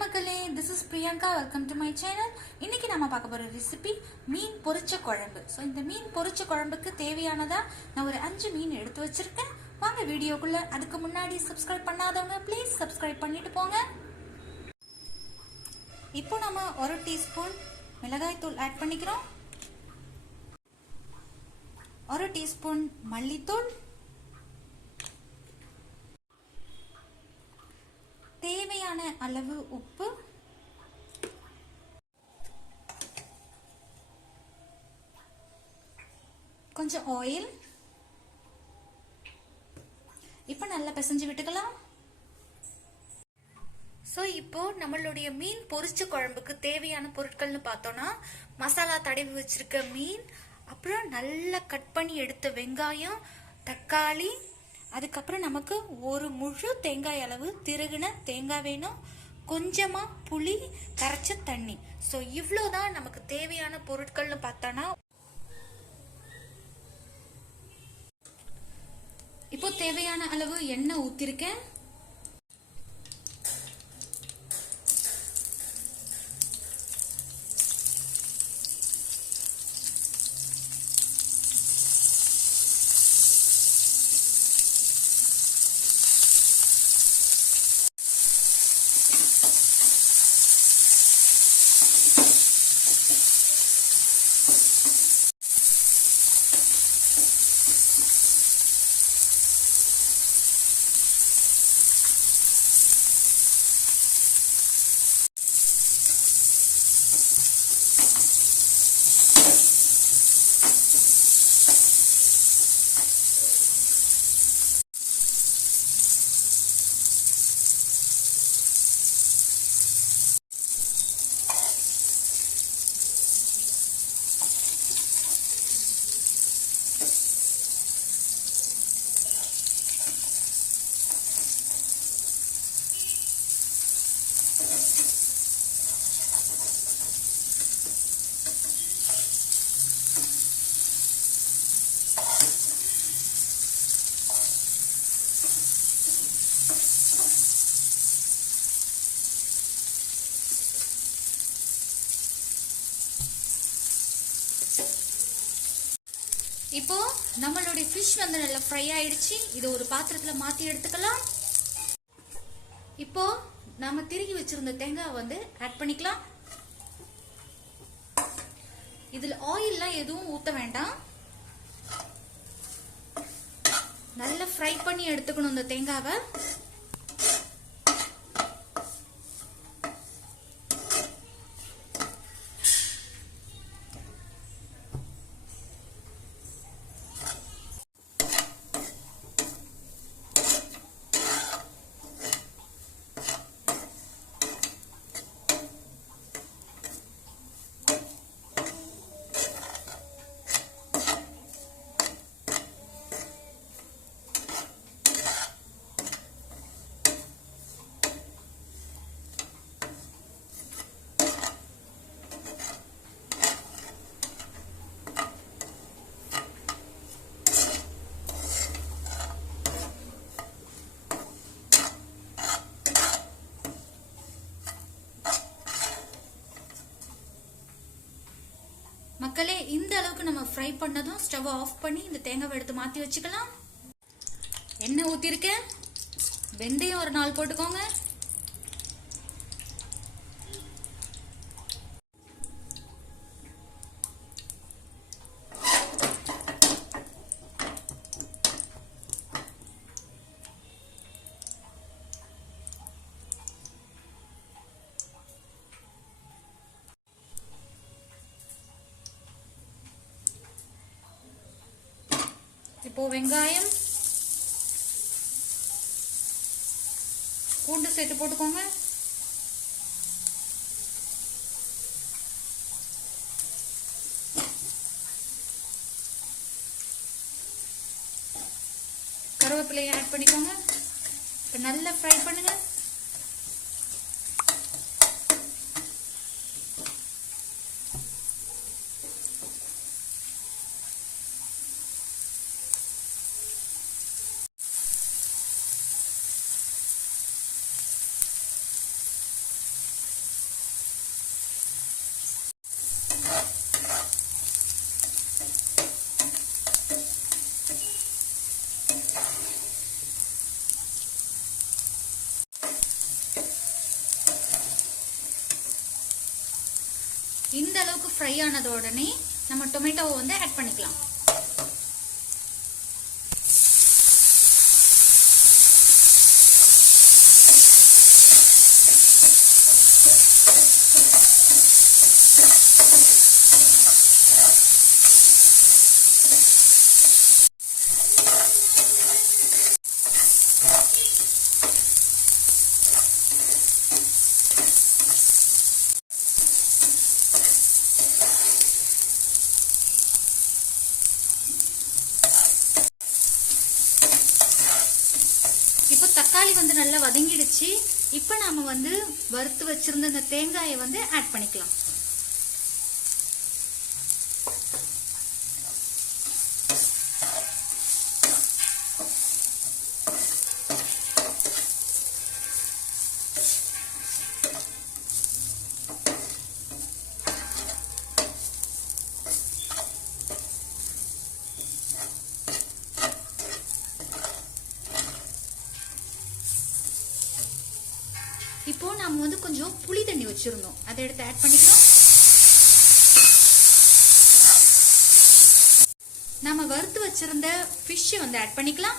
மக்களே this is Priyanka welcome to my channel இன்னைக்கு நம்ம பார்க்க போகிற ரெசிபி மீன் பொரிச்ச குழம்பு. ஸோ இந்த மீன் பொரிச்ச குழம்புக்கு தேவையானதா நான் ஒரு அஞ்சு மீன் எடுத்து வச்சிருக்கேன். வாங்க வீடியோக்குள்ள. அதுக்கு முன்னாடி சப்ஸ்கிரைப் பண்ணாதவங்க ப்ளீஸ் சப்ஸ்கிரைப் பண்ணிட்டு போங்க. இப்போ நம்ம ஒரு டீஸ்பூன் மிளகாய்த்தூள் ஆட் பண்ணிக்கிறோம். ஒரு டீஸ்பூன் மல்லித்தூள் தேவையான அளவு உப்பு. கொஞ்சம் ஆயில் இப்போ நல்லா பிசைஞ்சு விட்டுக்கலாம். ஸோ இப்போ நம்மளுடைய மீன் பொரிச்ச குழம்புக்கு தேவையான பொருட்கள்னு பார்த்தோம்னா மசாலா தடவி வச்சிருக்க மீன் அப்புறம் நல்லா கட் பண்ணி எடுத்த வெங்காயம் தக்காளி அதுக்கப்புறம் நமக்கு ஒரு முழு தேங்காய் அளவு திருகுன தேங்காய் வேணும். கொஞ்சமா புளி கரைச்ச தண்ணி. ஸோ இவ்வளோதான் நமக்கு தேவையான பொருட்கள்னு பார்த்தோன்னா இப்போ தேவையான அளவு எண்ணெய் ஊத்திருக்கேன். இப்போ நம்மளுடைய ஃபிஷ் வந்து நல்லா ஃப்ரை ஆயிடுச்சு. இது ஒரு பாத்திரத்துல மாத்தி எடுத்துக்கலாம். இப்போ நம்ம திருகி வச்சிருந்த தேங்காய் வந்து ஆட் பண்ணிக்கலாம். இதுல ஆயில்லாம் எதுவும் ஊத்த வேண்டாம். நல்லா ஃப்ரை பண்ணி எடுத்துக்கணும் இந்த தேங்காவை மக்களே இந்த அளவுக்கு நம்ம ஃப்ரை பண்ணதும் ஸ்டவ் ஆஃப் பண்ணி இந்த தேங்காவை எடுத்து மாத்தி வச்சுக்கலாம். எண்ணெய் ஊத்திருக்கேன். வெந்தயம் ஒரு நாள் போட்டுக்கோங்க. இப்போ வெங்காயம். பூண்டு சேர்த்து போட்டுக்கோங்க. கருவேப்பிலையை ஆட் பண்ணிக்கோங்க. இப்போ நல்லா ஃப்ரை பண்ணுங்க இந்த அளவுக்கு ஃப்ரை ஆனத உடனே நம்ம டொமேட்டோவை வந்து ஆட் பண்ணிக்கலாம் இப்போ தக்காளி வந்து நல்லா வதங்கிடுச்சு. இப்போ நாம வந்து வறுத்து வச்சிருந்த இந்த தேங்காயை வந்து ஆட் பண்ணிக்கலாம் இப்போ நாம வந்து கொஞ்சம் புளி தண்ணி வச்சிருந்தோம். அதை எடுத்து ஆட் பண்ணிக்கிறோம். நாம வறுத்து வச்சிருந்த ஃபிஷ்ஷை வந்து ஆட் பண்ணிக்கலாம்.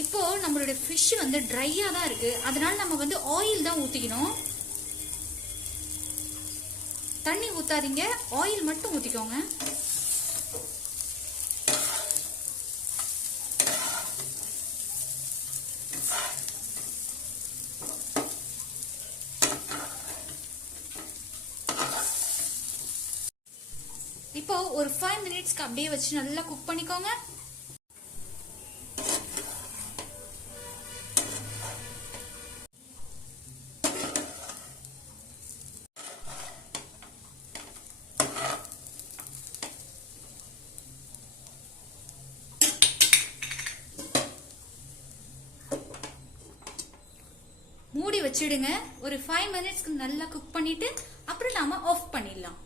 இப்போ நம்மளோட ஃபிஷ் வந்து ட்ரையாக தான் இருக்கு. அதனால நம்ம வந்து ஆயில் தான் ஊற்றிக்கணும் தண்ணி ஊற்றாதீங்க ஆயில் மட்டும் ஊற்றிக்கோங்க இப்போ ஒரு ஃபைவ் மினிட்ஸ்க்கு அப்படியே வச்சு நல்லா குக் பண்ணிக்கோங்க. மூடி வச்சிடுங்க. ஒரு ஃபைவ் மினிட்ஸ்க்கு நல்லா குக் பண்ணிட்டு அப்புறம் நாம ஆஃப் பண்ணிடலாம்.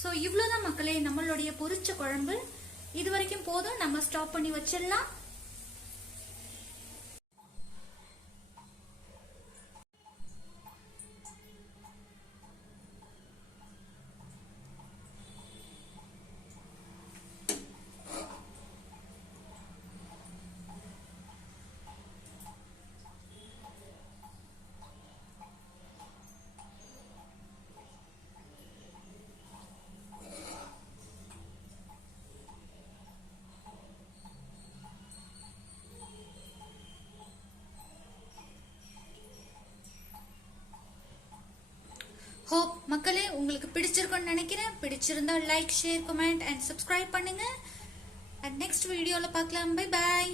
ஸோ இவ்வளோதான் மக்களே நம்மளுடைய பொரிச்ச குழம்பு. இது வரைக்கும் போதும் நம்ம ஸ்டாப் பண்ணி வச்சிடலாம். ஹோப் மக்களே உங்களுக்கு பிடிச்சிருக்கும்னு நினைக்கிறேன். பிடிச்சிருந்தா like share comment and subscribe பண்ணுங்க. அண்ட் நெக்ஸ்ட் வீடியோவில் பார்க்கலாம். Bye bye